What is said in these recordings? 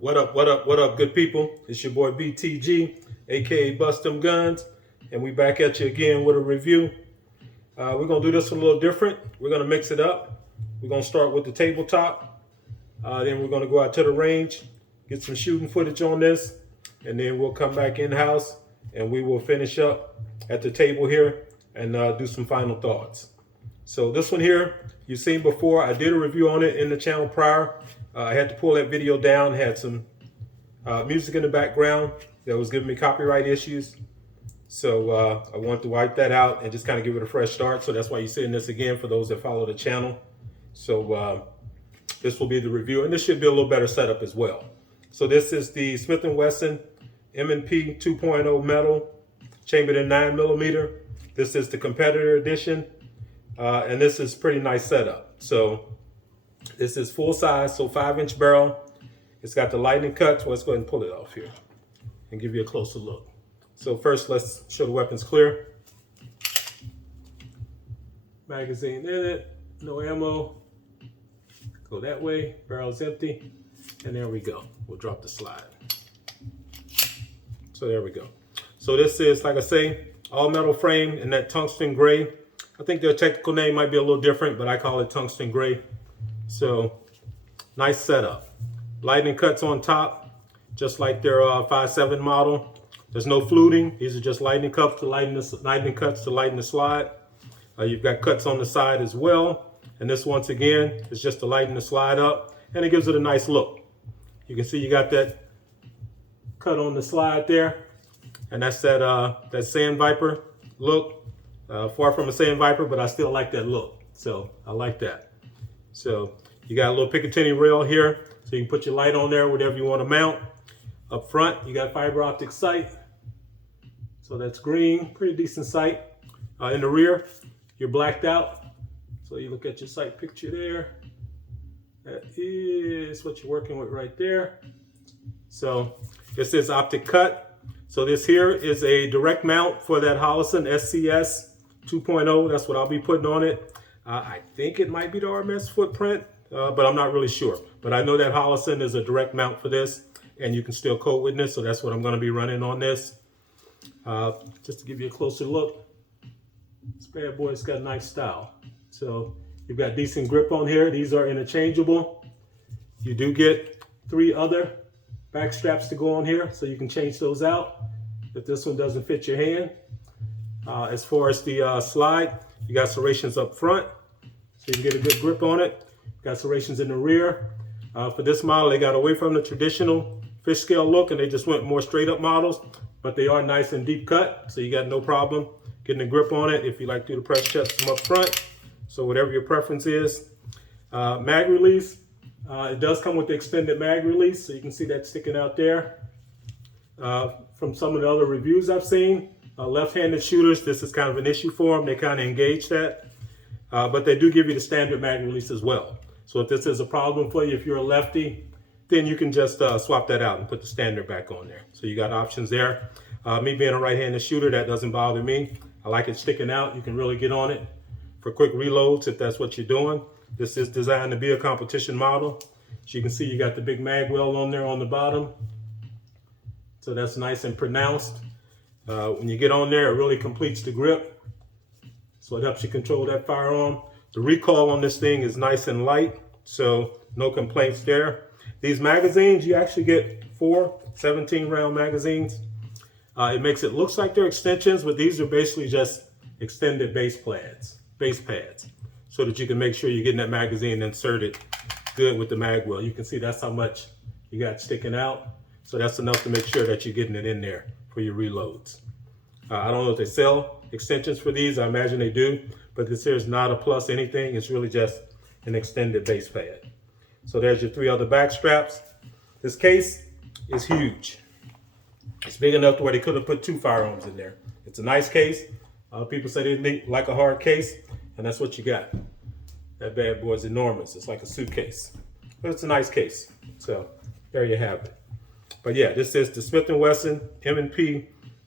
What up, what up, what up, good people? It's your boy BTG, aka Bust Them Guns, and we back at you again with a review. We're gonna do this one a little different. We're gonna mix it up. We're gonna start with the tabletop, then we're gonna go out to the range, get some shooting footage on this, and then we'll come back in-house and we will finish up at the table here and do some final thoughts. So this one here, you've seen before. I did a review on it in the channel prior. I had to pull that video down, had some music in the background that was giving me copyright issues. So I wanted to wipe that out and just kind of give it a fresh start. So that's why you're seeing this again for those that follow the channel. So this will be the review, and this should be a little better setup as well. So this is the Smith & Wesson M&P 2.0 metal, chambered in 9mm. This is the competitor edition, and this is pretty nice setup. So this is full size, so 5-inch barrel. It's got the lightning cuts. Well, let's go ahead and pull it off here and give you a closer look. So first, let's show the weapons clear. Magazine in it, no ammo. Go that way, barrel's empty. And there we go. We'll drop the slide. So there we go. So this is, like I say, all metal frame in that tungsten gray. I think their technical name might be a little different, but I call it tungsten gray. So nice setup. Lightning cuts on top, just like their 5.7 model. There's no fluting. These are just lightning cuts to lighten the slide. You've got cuts on the side as well. And this, once again, is just to lighten the slide up, and it gives it a nice look. You can see you got that cut on the slide there, and that's that Sand Viper look. Far from a Sand Viper, but I still like that look. So I like that. So you got a little Picatinny rail here, so you can put your light on there, whatever you want to mount. Up front, you got fiber optic sight. So that's green, pretty decent sight. In the rear, you're blacked out. So you look at your sight picture there. That is what you're working with right there. So this is optic cut. So this here is a direct mount for that Holosun SCS 2.0. That's what I'll be putting on it. I think it might be the RMS footprint, but I'm not really sure. But I know that Holosun is a direct mount for this, and you can still code witness, so that's what I'm going to be running on this. Just to give you a closer look, this bad boy's got a nice style. So you've got decent grip on here. These are interchangeable. You do get 3 other back straps to go on here, so you can change those out if this one doesn't fit your hand. As far as the slide, you got serrations up front, so you can get a good grip on it. You got serrations in the rear. For this model, they got away from the traditional fish scale look, and they just went more straight up models, but they are nice and deep cut, so you got no problem getting a grip on it if you like to do the press checks from up front. So whatever your preference is. Mag release, it does come with the extended mag release, so you can see that sticking out there. From some of the other reviews I've seen, left-handed shooters, this is kind of an issue for them. They kind of engage that, but they do give you the standard mag release as well. So if this is a problem for you, if you're a lefty, then you can just swap that out and put the standard back on there. So you got options there. Me being a right-handed shooter, that doesn't bother me. I like it sticking out. You can really get on it for quick reloads if that's what you're doing. This is designed to be a competition model. As you can see, you got the big mag well on there on the bottom. So that's nice and pronounced. When you get on there, it really completes the grip. So it helps you control that firearm. The recoil on this thing is nice and light, so no complaints there. These magazines, you actually get 4 17-round magazines. It makes it look like they're extensions, but these are basically just extended base pads, so that you can make sure you're getting that magazine inserted good with the mag well. You can see that's how much you got sticking out. So that's enough to make sure that you're getting it in there for your reloads. I don't know if they sell extensions for these. I imagine they do, but this here is not a plus anything. It's really just an extended base pad. So there's your 3 other back straps. This case is huge. It's big enough to where they could have put 2 firearms in there. It's a nice case. People say they like a hard case, and that's what you got. That bad boy is enormous. It's like a suitcase, but it's a nice case. So there you have it. But yeah, this is the Smith & Wesson M&P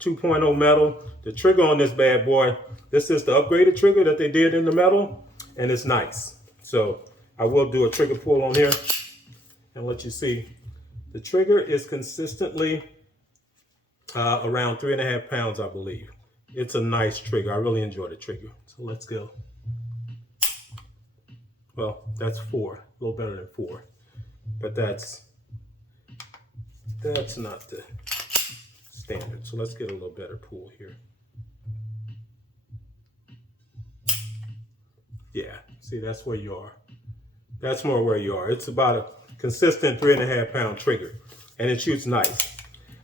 2.0 metal. The trigger on this bad boy, this is the upgraded trigger that they did in the metal, and it's nice. So I will do a trigger pull on here and let you see The trigger is consistently around 3.5 pounds, I believe. It's a nice trigger. I really enjoy the trigger. So let's go. Well, that's 4, a little better than 4, but that's not the standard. So let's get a little better pull here. Yeah, see, that's where you are. That's more where you are. It's about a consistent 3.5 pound trigger, and it shoots nice.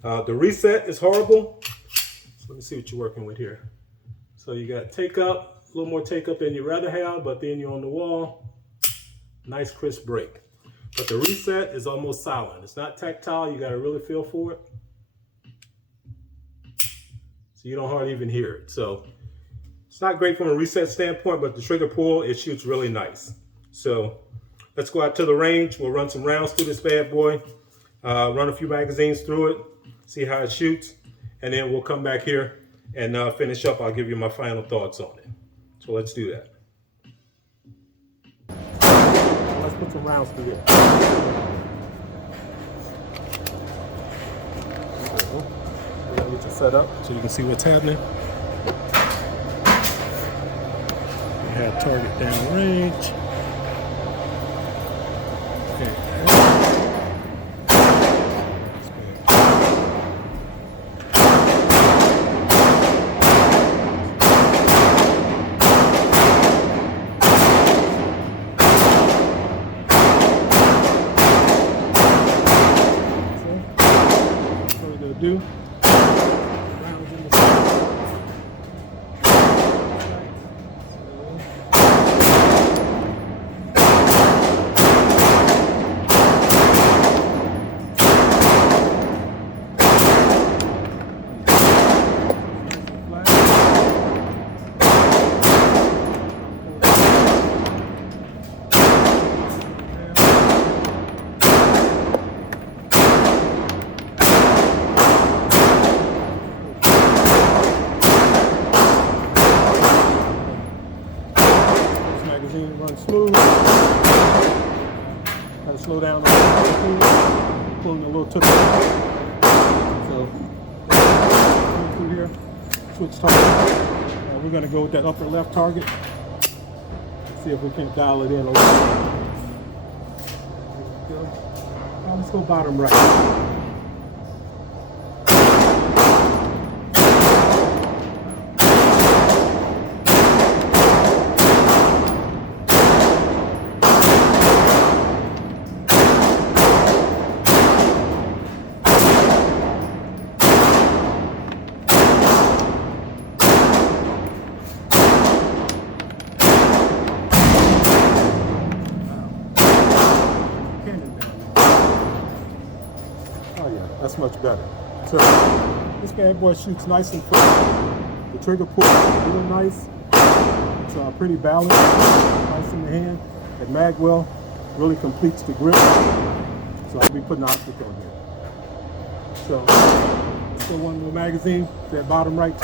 The reset is horrible. So let me see what you're working with here. So you got take up, a little more take up than you'd rather have, but then you're on the wall. Nice crisp break. But the reset is almost silent. It's not tactile. You got to really feel for it. So you don't hardly even hear it. So it's not great from a reset standpoint, but the trigger pull, it shoots really nice. So let's go out to the range. We'll run some rounds through this bad boy, run a few magazines through it, see how it shoots, and then we'll come back here and finish up. I'll give you my final thoughts on it. So let's do that. Let's put some rounds through here. We're gonna get you set up so you can see what's happening. We have target down range. Okay. Do rounds in the run smooth. Gotta slow down pulling a little to the right. So through here, switch target. We're gonna go with that upper left target. See if we can dial it in a little. Let's go bottom right. That's much better. So this bad boy shoots nice and flat. The trigger pull is really nice. It's pretty balanced, nice in the hand. That mag well really completes the grip. So I'll be putting optic on here. So let's go one more magazine, that bottom right.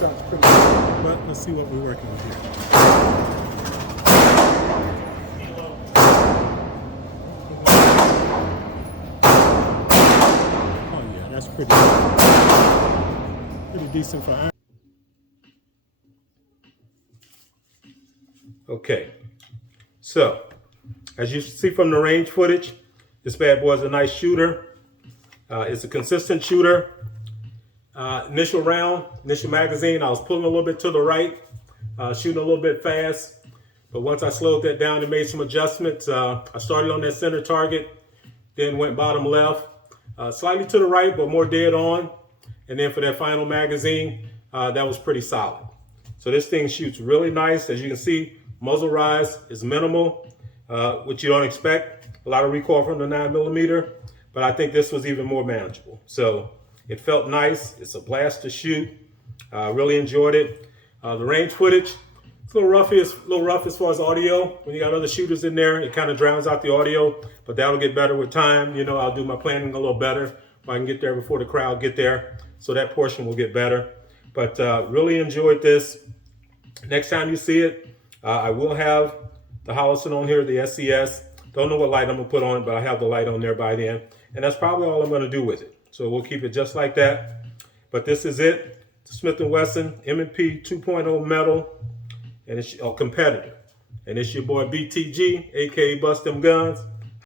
Shots pretty good, but let's see what we're working with here. Oh yeah, that's pretty decent for iron. Okay, so as you see from the range footage, this bad boy is a nice shooter. It's a consistent shooter. Initial round, initial magazine, I was pulling a little bit to the right, shooting a little bit fast. But once I slowed that down and made some adjustments, I started on that center target, then went bottom left, slightly to the right, but more dead on. And then for that final magazine, that was pretty solid. So this thing shoots really nice. As you can see, Muzzle rise is minimal, which you don't expect. A lot of recoil from the 9mm, but I think this was even more manageable. So it felt nice. It's a blast to shoot. Really enjoyed it. The range footage, it's a little rough as far as audio. When you got other shooters in there, it kind of drowns out the audio, but that'll get better with time. You know, I'll do my planning a little better if I can get there before the crowd get there. So that portion will get better. But really enjoyed this. Next time you see it, I will have the Holosun on here, the SCS. Don't know what light I'm gonna put on it, but I have the light on there by then. And that's probably all I'm gonna do with it. So we'll keep it just like that. But this is it, the Smith & Wesson M&P 2.0 metal, and it's a competitor. And it's your boy BTG, aka Bust Them Guns.